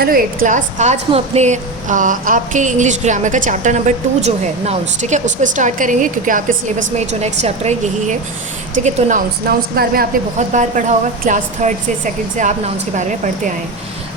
Hello eight class. आज हम अपने आपके इंग्लिश ग्रामर का चैप्टर नंबर 2 जो है नाउन्स, ठीक है, उसको स्टार्ट करेंगे क्योंकि आपके सिलेबस में जो नेक्स्ट चैप्टर है यही है। ठीक है, तो नाउन्स के बारे में आपने बहुत बार पढ़ा होगा। क्लास 3 से 2 से आप नाउन्स के बारे में पढ़ते आए हैं,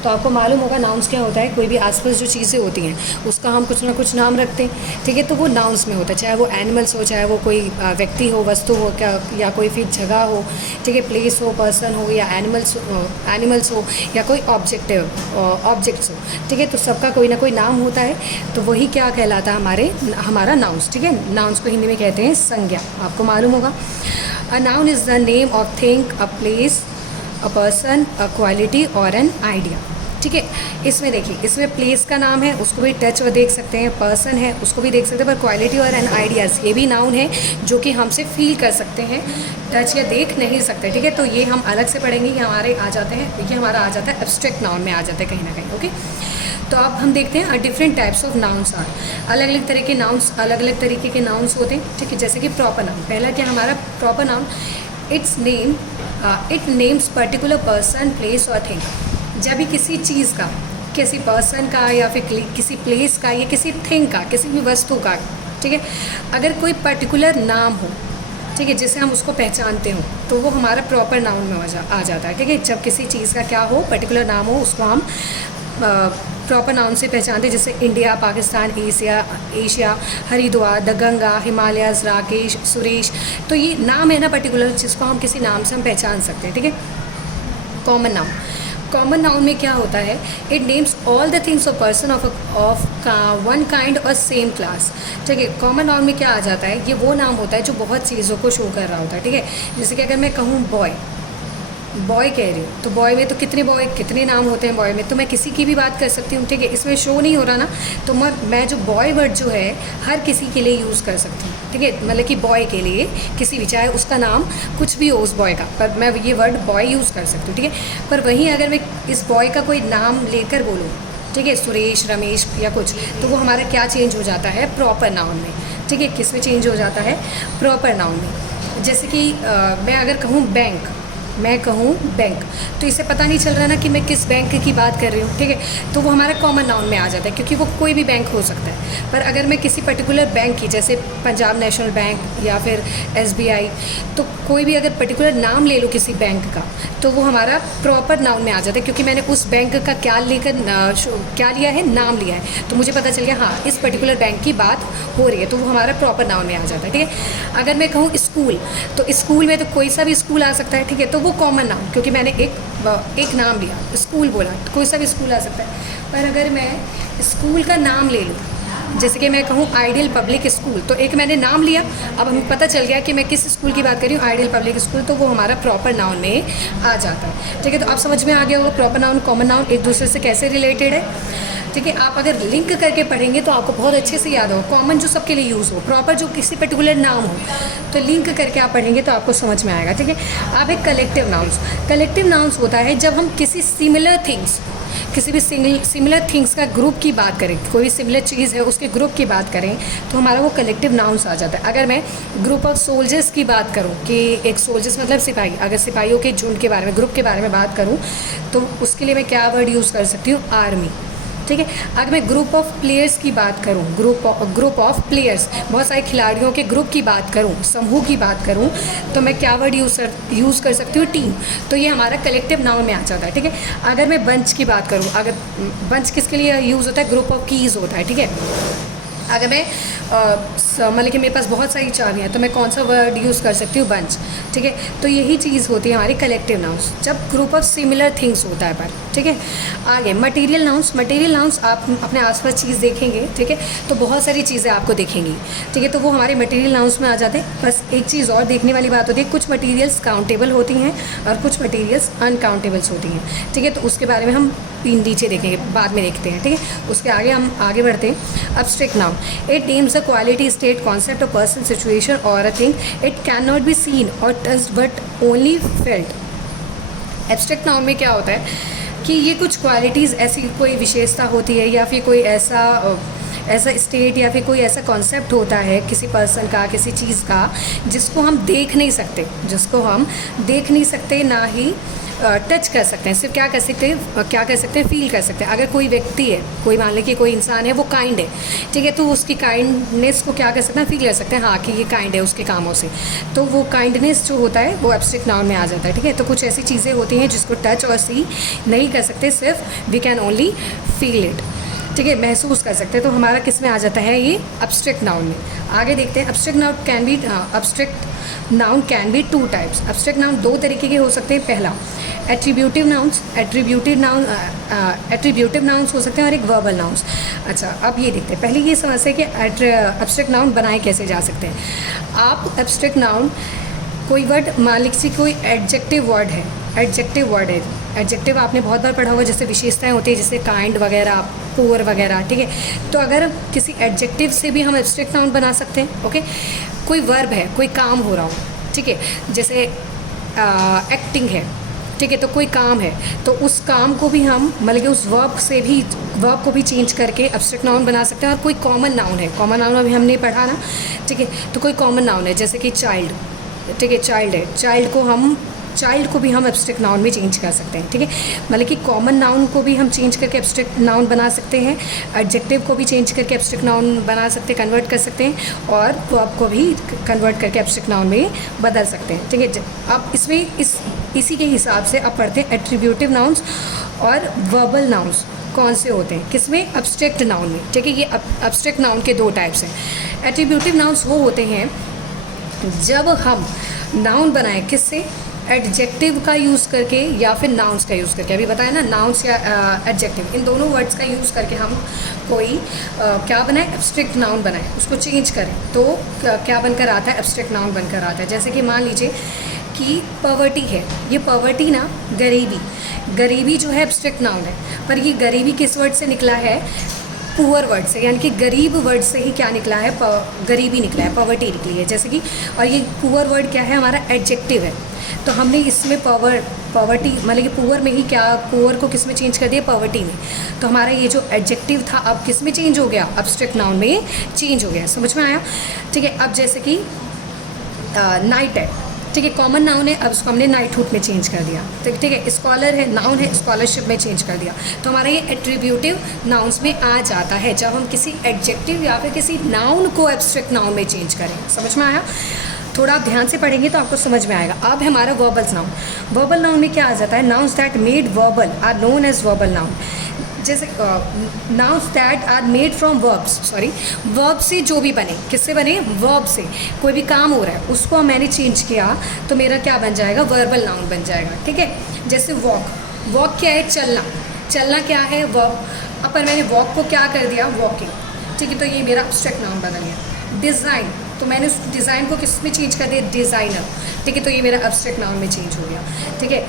तो आपको मालूम होगा नाउन्स क्या होता है। कोई भी आसपास जो चीज़ें होती हैं उसका हम कुछ ना कुछ नाम रखते हैं, ठीक है, तो वो नाउन्स में होता है। चाहे वो एनिमल्स हो, चाहे वो कोई व्यक्ति हो, वस्तु हो, क्या या कोई फिर जगह हो, ठीक है, प्लेस हो, पर्सन हो, या एनिमल्स हो, या कोई ऑब्जेक्ट्स हो, ठीक है, तो सबका कोई ना कोई नाम होता है। तो वही क्या कहलाता है हमारा नाउन्स। ठीक है, नाउन्स को हिंदी में कहते हैं संज्ञा। आपको मालूम होगा a noun is the name of thing, a place, a person, a quality और एन आइडिया। ठीक है, इसमें देखिए, इसमें प्लेस का नाम है, उसको भी टच और देख सकते हैं, पर्सन है उसको भी देख सकते हैं, पर क्वालिटी और एन आइडियाज़ ये भी नाउन है जो कि हमसे फील कर सकते हैं, टच या देख नहीं सकते। ठीक है, तो ये हम अलग से पढ़ेंगे। ये हमारे आ जाते हैं, देखिए हमारा आ जाता है एब्स्ट्रैक्ट नाउन में आ जाता है कहीं ना कहीं। ओके, तो अब हम देखते हैं different types of nouns are. अलग अलग तरह के नाउन्स, अलग अलग तरीके के नाउन्स होते हैं। ठीक है, जैसे कि प्रॉपर नाउन। पहला क्या हमारा proper noun, it names particular person, place और थिंग। जब भी किसी चीज़ का, किसी पर्सन का, या फिर किसी प्लेस का, या किसी थिंग का, किसी भी वस्तु का, ठीक है, अगर कोई पर्टिकुलर नाम हो, ठीक है, जिससे हम उसको पहचानते हो, तो वो हमारा प्रॉपर नाउन में आ जाता है। ठीक है, जब किसी चीज़ का क्या हो, पर्टिकुलर नाम हो, उसको हम प्रॉपर नाउन से पहचानते हैं। जैसे India, Pakistan, Asia, Haridwar, the Ganga, Himalayas, Rakesh, Suresh. तो ये नाम है ना पर्टिकुलर, जिसको हम किसी नाम से हम पहचान सकते हैं। ठीक है, कॉमन नाउन में क्या होता है, it names all the things of person of one kind और सेम क्लास। ठीक है, कॉमन नाउन में क्या आ जाता है, ये वो नाम होता है जो बहुत चीज़ों को शो कर रहा होता है। ठीक है, जैसे कि अगर मैं कहूँ बॉय कह रही हूँ, तो बॉय में तो कितने नाम होते हैं बॉय में, तो मैं किसी की भी बात कर सकती हूँ। ठीक है, इसमें शो नहीं हो रहा ना, तो मैं जो बॉय वर्ड जो है हर किसी के लिए यूज़ कर सकती हूँ। ठीक है, मतलब कि बॉय के लिए किसी भी, चाहे उसका नाम कुछ भी हो उस बॉय का, पर मैं ये वर्ड बॉय यूज़ कर सकती हूँ। ठीक है, पर वहीं अगर मैं इस बॉय का कोई नाम लेकर बोलूँ, ठीक है, सुरेश, रमेश या कुछ, तो वो हमारा क्या चेंज हो जाता है, प्रॉपर नाउन में। ठीक है, किस में चेंज हो जाता है, प्रॉपर नाउन में। जैसे कि मैं अगर कहूँ बैंक, तो इससे पता नहीं चल रहा ना कि मैं किस बैंक की बात कर रही हूँ। ठीक है, तो वो हमारा कॉमन नाउन में आ जाता है, क्योंकि वो कोई भी बैंक हो सकता है। पर अगर मैं किसी पर्टिकुलर बैंक की, जैसे पंजाब नेशनल बैंक या फिर SBI, तो कोई भी अगर पर्टिकुलर नाम ले लो किसी बैंक का, तो वो हमारा प्रॉपर नाउन में आ जाता है, क्योंकि मैंने उस बैंक का क्या लिया है, नाम लिया है, तो मुझे पता चल गया हाँ इस पर्टिकुलर बैंक की बात हो रही है, तो वो हमारा प्रॉपर नाउन में आ जाता है। ठीक है, अगर मैं कहूँ स्कूल, तो स्कूल में तो कोई सा भी स्कूल आ सकता है। ठीक है, तो वो कॉमन नाउन, क्योंकि मैंने एक नाम लिया, स्कूल बोला, तो कोई सा भी स्कूल आ सकता है। पर अगर मैं स्कूल का नाम ले लूँ, जैसे कि मैं कहूँ आइडियल पब्लिक स्कूल, तो एक मैंने नाम लिया, अब हमें पता चल गया कि मैं किस स्कूल की बात कर रही हूँ, आइडियल पब्लिक स्कूल, तो वो हमारा प्रॉपर नाउन में आ जाता है। ठीक है, तो आप समझ में आ गया होगा प्रॉपर नाउन, कॉमन नाउन एक दूसरे से कैसे रिलेटेड है। ठीक है, आप अगर लिंक करके पढ़ेंगे तो आपको बहुत अच्छे से याद होगा। कॉमन जो सबके लिए यूज़ हो, प्रॉपर जो किसी पर्टिकुलर नाम हो, तो लिंक करके आप पढ़ेंगे तो आपको समझ में आएगा। ठीक है, आप एक कलेक्टिव नाउन्स होता है जब हम किसी भी सिमिलर थिंग्स का ग्रुप की बात करें, कोई भी सिमिलर चीज़ है उसके ग्रुप की बात करें, तो हमारा वो कलेक्टिव नाउन्स आ जाता है। अगर मैं ग्रुप ऑफ सोल्जर्स की बात करूं, कि एक सोल्जर्स मतलब सिपाही, अगर सिपाहियों के झुंड के बारे में, ग्रुप के बारे में बात करूं, तो उसके लिए मैं क्या वर्ड यूज़ कर सकती हूँ, आर्मी। ठीक है, अगर मैं ग्रुप ऑफ प्लेयर्स की बात करूं, ग्रुप ऑफ प्लेयर्स, बहुत सारे खिलाड़ियों के ग्रुप की बात करूं, समूह की बात करूं, तो मैं क्या वर्ड यूज़ कर सकती हूँ, टीम। तो ये हमारा कलेक्टिव नाउन में आ जाता है। ठीक है, अगर मैं बंच की बात करूं, अगर बंच किसके लिए यूज़ होता है, ग्रुप ऑफ कीज़ होता है। ठीक है, अगर मैं मतलब कि मेरे पास बहुत सारी चाबियाँ हैं, तो मैं कौन सा वर्ड यूज़ कर सकती हूँ, बंच। ठीक है, तो यही चीज़ होती है हमारी कलेक्टिव नाउन्स, जब ग्रुप ऑफ सिमिलर थिंग्स होता है पर। ठीक है, आगे मटेरियल नाउन्स आप अपने आसपास चीज़ देखेंगे, ठीक है, तो बहुत सारी चीज़ें आपको दिखेंगी। ठीक है, तो वो हमारे मटेरियल नाउन्स में आ जाते हैं। बस एक चीज़ और देखने वाली बात होती है, कुछ मटेरियल्स काउंटेबल होती हैं और कुछ मटेरियल्स अनकाउंटेबल्स होती हैं। ठीक है, तो उसके बारे में हम नीचे देखेंगे, बाद में देखते हैं। ठीक है, उसके आगे हम आगे बढ़ते हैं। Abstract noun, it names a quality, state, concept, a person, situation और a thing. It can not be seen और touched but only felt. Abstract noun में क्या होता है कि ये कुछ क्वालिटीज़, ऐसी कोई विशेषता होती है, या फिर कोई ऐसा स्टेट या फिर कोई ऐसा कॉन्सेप्ट होता है किसी पर्सन का, किसी चीज़ का, जिसको हम देख नहीं सकते, ना ही टच कर सकते हैं, सिर्फ क्या कर सकते हैं, क्या कर सकते हैं, फील कर सकते हैं। अगर कोई व्यक्ति है, कोई मान लें कि कोई इंसान है वो काइंड है, ठीक है, तो उसकी काइंडनेस को क्या कर सकते हैं, फील कर सकते हैं, हाँ कि ये काइंड है उसके कामों से, तो वो काइंडनेस जो होता है वो एब्स्ट्रैक्ट नाउन में आ जाता है। ठीक है, तो कुछ ऐसी चीज़ें होती हैं जिसको टच और सी नहीं कर सकते, सिर्फ we can only feel it, ठीक है, महसूस कर सकते हैं। तो हमारा किस में आ जाता है, ये एब्स्ट्रैक्ट नाउन में। आगे देखते हैं, abstract noun can B two types. Abstract noun दो तरीके के हो सकते हैं। पहला एट्रीब्यूटिव नाउन्स, एट्रीब्यूटिव नाउन्स हो सकते हैं और एक वर्बल नाउन्स। अच्छा, अब ये देखते हैं, पहले ये समझते हैं कि एब्स्ट्रैक्ट नाउन बनाए कैसे जा सकते हैं। आप एब्स्ट्रैक्ट नाउन, कोई वर्ड मान लीजिए, कोई एडजेक्टिव वर्ड है, एडजेक्टिव आपने बहुत बार पढ़ा होगा, जैसे विशेषताएं होती है, जैसे काइंड वगैरह, पुअर वगैरह, ठीक है। तो अगर किसी एडजेक्टिव से भी हम एब्स्ट्रैक्ट नाउन बना सकते हैं। ओके, कोई वर्ब है, कोई काम हो रहा हो, ठीक है, जैसे एक्टिंग है, ठीक है, तो कोई काम है, तो उस काम को भी हम मतलब कि उस वर्ब को भी चेंज करके एब्स्ट्रैक्ट नाउन बना सकते हैं। और कोई कॉमन नाउन है, कॉमन नाउन अभी हमने पढ़ा ना, ठीक है, तो कोई कॉमन नाउन है जैसे कि चाइल्ड, ठीक है, चाइल्ड है, चाइल्ड को भी हम एब्स्ट्रैक्ट नाउन में चेंज कर सकते हैं। ठीक है, मतलब कि कॉमन नाउन को भी हम चेंज करके एब्स्ट्रैक्ट नाउन बना सकते हैं, एडजेक्टिव को भी चेंज करके एब्स्ट्रैक्ट नाउन बना सकते हैं, कन्वर्ट कर सकते हैं, और वर्ब को भी कन्वर्ट करके एब्स्ट्रैक्ट नाउन में बदल सकते हैं। ठीक है, अब इसमें इसी के हिसाब से अब पढ़ते हैं एट्रीब्यूटिव नाउन्स और वर्बल नाउन्स कौन से होते हैं, किसमें, एब्स्ट्रैक्ट नाउन में। ठीक है, ये एब्स्ट्रैक्ट नाउन के दो टाइप्स हैं। एट्रीब्यूटिव नाउन्स वो होते हैं जब हम नाउन बनाएं, किससे, एडजेक्टिव का यूज़ करके या फिर नाउन्स का यूज़ करके। अभी बताया ना, नाउन्स या एडजेक्टिव, इन दोनों वर्ड्स का यूज़ करके हम कोई क्या बनाए, एब्स्ट्रैक्ट नाउन बनाए, उसको चेंज करें तो क्या बनकर आता है, एब्स्ट्रैक्ट नाउन बनकर आता है। जैसे कि मान लीजिए कि पॉवर्टी है, ये पॉवर्टी ना, गरीबी जो है एब्स्ट्रैक्ट नाउन है, पर ये गरीबी किस वर्ड से निकला है, पुअर वर्ड से, यानी कि गरीब वर्ड से ही क्या निकला है, गरीबी निकला है, पॉवर्टी निकली है। जैसे कि, और ये पुअर वर्ड क्या है, हमारा एडजेक्टिव है, तो हमने इसमें पॉवर्टी मतलब कि पुअर में ही क्या, पुअर को किस में चेंज कर दिया, पॉवर्टी में। तो हमारा ये जो एडजेक्टिव था अब किस में चेंज हो गया, एब्स्ट्रैक्ट नाउन में चेंज हो गया। समझ में आया। ठीक है, अब जैसे कि नाइट है, ठीक है, कॉमन नाउन है, अब उसको हमने नाइटहुड में चेंज कर दिया। तो ठीक है, स्कॉलर है, नाउन है, स्कॉलरशिप में चेंज कर दिया। तो हमारा ये एट्रीब्यूटिव नाउन्स में आ जाता है जब हम किसी एडजेक्टिव या फिर किसी नाउन को एब्स्ट्रैक्ट नाउन में चेंज करें। समझ में आया। थोड़ा आप ध्यान से पढ़ेंगे तो आपको समझ में आएगा। अब हमारा वर्बल नाउन, वर्बल नाउन में क्या आ जाता है, nouns that made verbal are known as verbal noun. जैसे nouns that are made from verb से जो भी बने, किससे बने, वर्ब से। कोई भी काम हो रहा है उसको मैंने चेंज किया तो मेरा क्या बन जाएगा, वर्बल नाउन बन जाएगा। ठीक है, जैसे वॉक क्या है, चलना क्या है, वर्ब। अपन मैंने वॉक को क्या कर दिया, वॉकिंग। ठीक है, तो ये मेरा एब्स्ट्रैक्ट नाउन बदल गया। डिज़ाइन, तो मैंने उस डिज़ाइन को किस में चेंज कर दिया, डिज़ाइनर। ठीक है, तो ये मेरा एब्स्ट्रैक्ट नाउन में चेंज हो गया। ठीक है,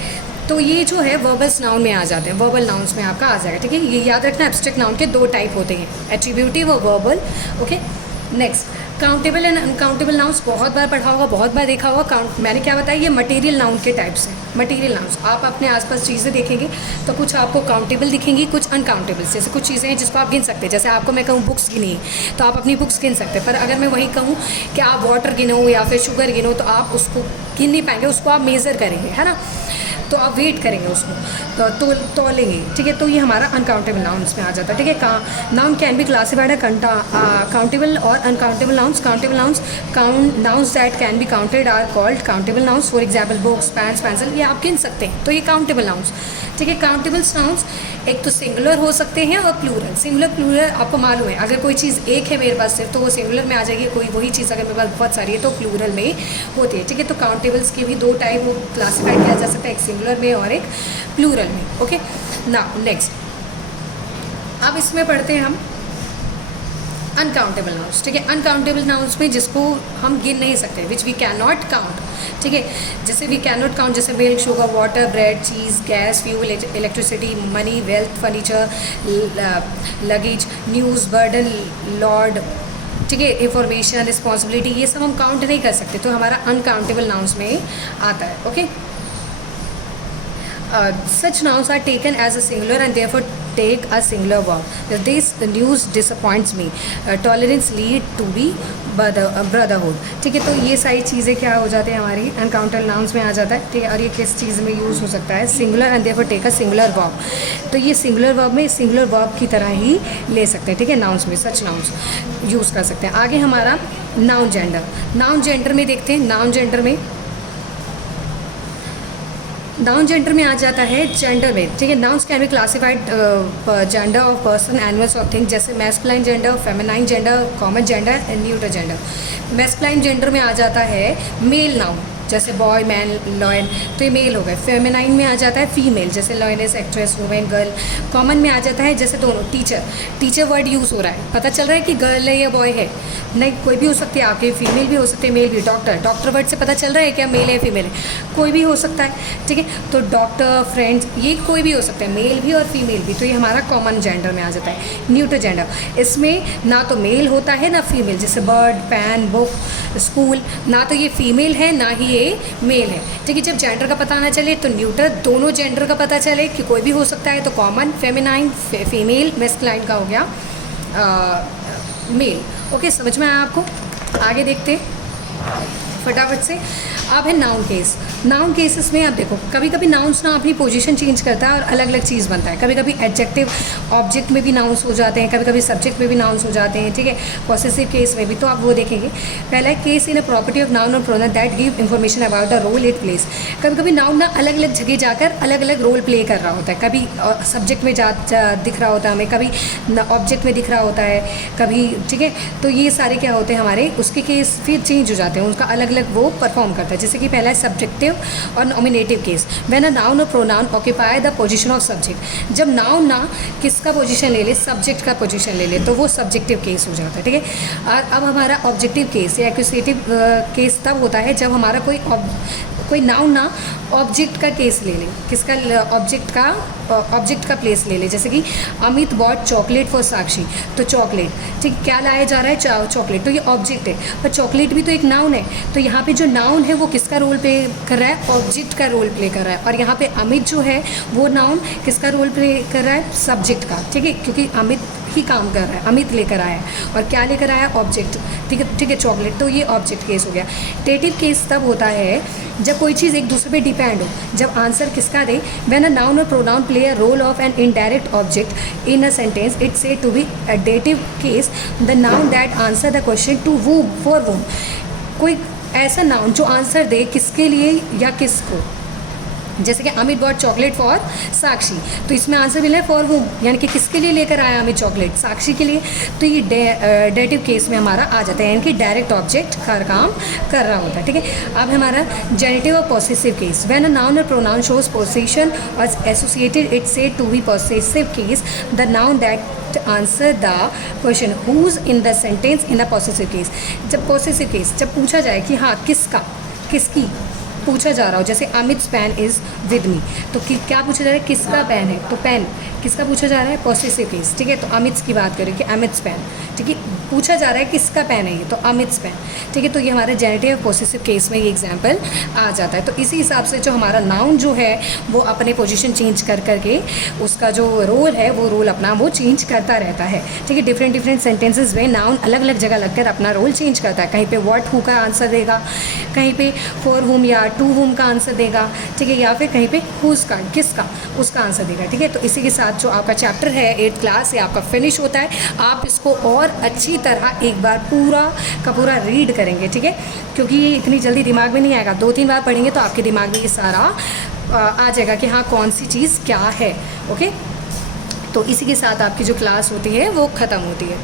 तो ये जो है वर्बल्स नाउन में आ जाते हैं, वर्बल नाउन्स में आपका आ जाएगा। ठीक है, ये याद रखना, एब्स्ट्रैक्ट नाउन के दो टाइप होते हैं, एट्रीब्यूटिव और verbal. Okay, next countable and uncountable nouns बहुत बार पढ़ा होगा, बहुत बार देखा होगा। मैंने क्या बताया, ये मटेरियल नाउन के टाइप्स हैं। मटेरियल नाउन्स, आप अपने आसपास चीज़ें देखेंगे तो कुछ आपको काउंटेबल दिखेंगी, कुछ अनकाउंटेबल। जैसे कुछ चीज़ें हैं जिसको आप गिन सकते हैं, जैसे आपको मैं कहूँ बुक्स गिनी तो आप अपनी बुक्स गिन सकते हैं, पर अगर मैं वहीं कहूँ कि आप वाटर गिनो या फिर शुगर गिनो तो आप उसको गिन नहीं पाएंगे, उसको आप मेज़र करेंगे, है ना, तो आप वेट करेंगे उसको, तो तोलेंगे। ठीक है, तो ये हमारा अनकाउंटेबल नाउन्स में आ जाता है। ठीक है, नाउन कैन बी क्लासिफाइड है काउंटेबल और uncountable nouns. Countable nouns that can be counted are called countable nouns. For example books, pens, pencil, ये आप गिन सकते हैं, तो ये काउंटेबल नाउन्स। ठीक है, काउंटेबल नाउन्स एक तो सिंगुलर हो सकते हैं और प्लूरल। सिंगुलर प्लूरल आपको मालूम है, अगर कोई चीज़ एक है मेरे पास सिर्फ तो वो सिंगुलर में आ जाएगी, कोई वही चीज़ अगर मेरे पास बहुत सारी है तो प्लूरल में होती है। ठीक है, तो काउंटेबल्स के भी दो टाइप क्लासीफाई किया जा सकता है, एक सिंगुलर में और एक प्लूरल में। ओके, नाउ नेक्स्ट, अब इसमें पढ़ते हैं हम अनकाउंटेबल नाउन्स। ठीक है, अनकाउंटेबल नाउन्स में जिसको हम गिन नहीं सकते, which we can not count. ठीक है, जैसे वी कैन नॉट काउंट, जैसे milk, sugar, water, bread, cheese, gas, fuel, electricity, money, wealth, furniture, luggage, news, burden, lord. ठीक है, इंफॉर्मेशन, रिस्पॉन्सिबिलिटी, ये सब हम काउंट नहीं कर सकते, तो हमारा अनकाउंटेबल नाउन्स में आता है। Okay, such nouns are taken as a singular and therefore take a singular verb. This news disappoints me. Tolerance lead to be brotherhood. ठीक है, तो ये सारी चीज़ें क्या हो जाते हैं हमारी अनकाउंटेबल नाउन्स में आ जाता है, ठीक है। और ये किस चीज़ में यूज़ हो सकता है, singular and therefore take a singular verb. तो ये सिंगुलर वर्ब में सिंगुलर वर्ब की तरह ही ले सकते हैं, ठीक है। नाउन्स में सच नाउन्स यूज़ कर सकते हैं। आगे हमारा नाउन जेंडर। नाउन जेंडर में देखते हैं, नाउन जेंडर में आ जाता है जेंडर में, ठीक है। Nouns can be classified gender of person, animals और थिंग, जैसे masculine gender, feminine gender, common gender and neuter gender. Masculine gender में आ जाता है मेल नाउन, जैसे बॉय, मैन, लॉयन, तो ये मेल हो गए। फेमिनाइन में आ जाता है फीमेल, जैसे lioness, actress, women, girl. Common में आ जाता है जैसे दोनों, टीचर, टीचर वर्ड यूज़ हो रहा है, पता चल रहा है कि गर्ल है या बॉय है, नहीं कोई भी हो सकती है, आपके फीमेल भी हो सकते हैं, मेल भी। डॉक्टर, डॉक्टर वर्ड से पता चल रहा है क्या मेल है फीमेल है, कोई भी हो सकता है, ठीक है। तो डॉक्टर, फ्रेंड्स, ये कोई भी हो सकता है, मेल भी और फीमेल भी। तो ये हमारा कॉमन जेंडर में आ जाता है। न्यूटर जेंडर, इसमें ना तो मेल होता है ना फीमेल, जैसे बर्ड, पैन, बुक, स्कूल, ना तो ये फीमेल है ना ही ये मेल है, ठीक है। जब जेंडर का पता ना चले तो न्यूटर, दोनों जेंडर का पता चले कि कोई भी हो सकता है तो कॉमन, फेमिनाइन, फीमेल, मैस्कुलाइन का हो गया मेल। ओके, समझ में आया आपको? आगे देखते हैं फटाफट से। अब है नाउन केस। नाउन केसेस में आप देखो, कभी कभी नाउन्स ना अपनी पोजीशन चेंज करता है और अलग अलग चीज़ बनता है। कभी कभी एडजेक्टिव ऑब्जेक्ट में भी नाउन्स हो जाते हैं, कभी कभी सब्जेक्ट में भी नाउन्स हो जाते हैं, ठीक है। पॉसेसिव केस में भी, तो आप वो देखेंगे। पहला है case in a property of noun और pronoun that give information about the role it place. कभी कभी नाउन ना अलग अलग जगह जाकर अलग अलग रोल प्ले कर रहा होता है। कभी सब्जेक्ट में दिख रहा होता है हमें, कभी ऑब्जेक्ट में दिख रहा होता है, कभी, ठीक है। तो ये सारे क्या होते हैं हमारे, उसके केस फिर चेंज हो जाते हैं, उसका अलग अलग वो परफॉर्म करता है। जैसे कि पहला है सब्जेक्टिव और nominative case. When a noun और pronoun occupy the position of subject. जब नाउन ना किसका पोजीशन ले ले, सब्जेक्ट का पोजीशन ले ले, तो वो सब्जेक्टिव केस हो जाता है, ठीक है। और अब हमारा ऑब्जेक्टिव केस या एक्यूसेटिव केस तब होता है जब हमारा कोई नाउन ना ऑब्जेक्ट का केस ले ले, किसका, ऑब्जेक्ट का प्लेस ले ले। जैसे कि अमित बॉट चॉकलेट फॉर साक्षी, तो चॉकलेट, ठीक, क्या लाया जा रहा है, चॉकलेट, तो ये ऑब्जेक्ट है, पर चॉकलेट भी तो एक नाउन है। तो यहाँ पे जो नाउन है वो किसका रोल प्ले कर रहा है, ऑब्जेक्ट का रोल प्ले कर रहा है। और यहाँ पे अमित जो है वो नाउन किसका रोल प्ले कर रहा है, सब्जेक्ट का, ठीक है, क्योंकि अमित ही काम कर रहा है, अमित लेकर आया है। और क्या लेकर आया, ऑब्जेक्ट, ठीक है, चॉकलेट, तो ये ऑब्जेक्ट केस हो गया। डेटिव केस तब होता है जब कोई चीज़ एक दूसरे पे डिपेंड हो, जब आंसर किसका दे। व्हेन अ नाउन और pronoun play a role of an indirect object in a sentence, it's said to be a dative case. The noun that answer the question to whom, for whom. कोई ऐसा noun जो answer दे किसके लिए या किसको, जैसे कि अमित बॉट चॉकलेट फॉर साक्षी, तो इसमें आंसर मिला है फॉर वूम, यानी कि किसके लिए लेकर आया अमित चॉकलेट, साक्षी के लिए। तो ये डेटिव केस में हमारा आ जाता है, यानी कि डायरेक्ट ऑब्जेक्ट हर काम कर रहा होता है, ठीक है। अब हमारा जेनेटिव और possessive case. When a noun और प्रोनाउन शोज पोजीशन और associated, it's said to be possessive case. The noun that answer the question whose in the sentence in the possessive case. जब पॉसेसिव केस, जब पूछा जाए कि हाँ किसका, किसकी पूछा जा रहा हो, जैसे Amit pen is with me, तो क्या पूछा जा रहा है, किसका पेन है, तो पेन किसका पूछा जा रहा है, पॉसेसिव केस, ठीक है। तो अमित की बात करें कि अमित पेन, ठीक है, पूछा जा रहा है किसका पेन है ये, तो अमित पेन, ठीक है। तो ये हमारे जेनेटिव पॉसेसिव केस में ये एग्जाम्पल आ जाता है। तो इसी हिसाब से जो हमारा नाउन जो है वो अपने पोजीशन चेंज कर करके उसका जो रोल है वो रोल अपना वो चेंज करता रहता है, ठीक है। डिफरेंट सेंटेंसेज में नाउन अलग अलग जगह लगकर अपना रोल चेंज करता है। कहीं पे व्हाट, हु का आंसर देगा, कहीं पे फॉर वूम या टू वूम का आंसर देगा, ठीक है, या फिर कहीं पे हुज का, किसका, उसका आंसर देगा, ठीक है। तो इसी के साथ जो आपका चैप्टर है 8th क्लास से आपका फिनिश होता है। आप इसको और अच्छी तरह एक बार पूरा का पूरा रीड करेंगे, ठीक है, क्योंकि ये इतनी जल्दी दिमाग में नहीं आएगा। 2-3 बार पढ़ेंगे तो आपके दिमाग में ये सारा आ जाएगा कि हाँ कौन सी चीज़ क्या है। ओके, तो इसी के साथ आपकी जो क्लास होती है वो ख़त्म होती है।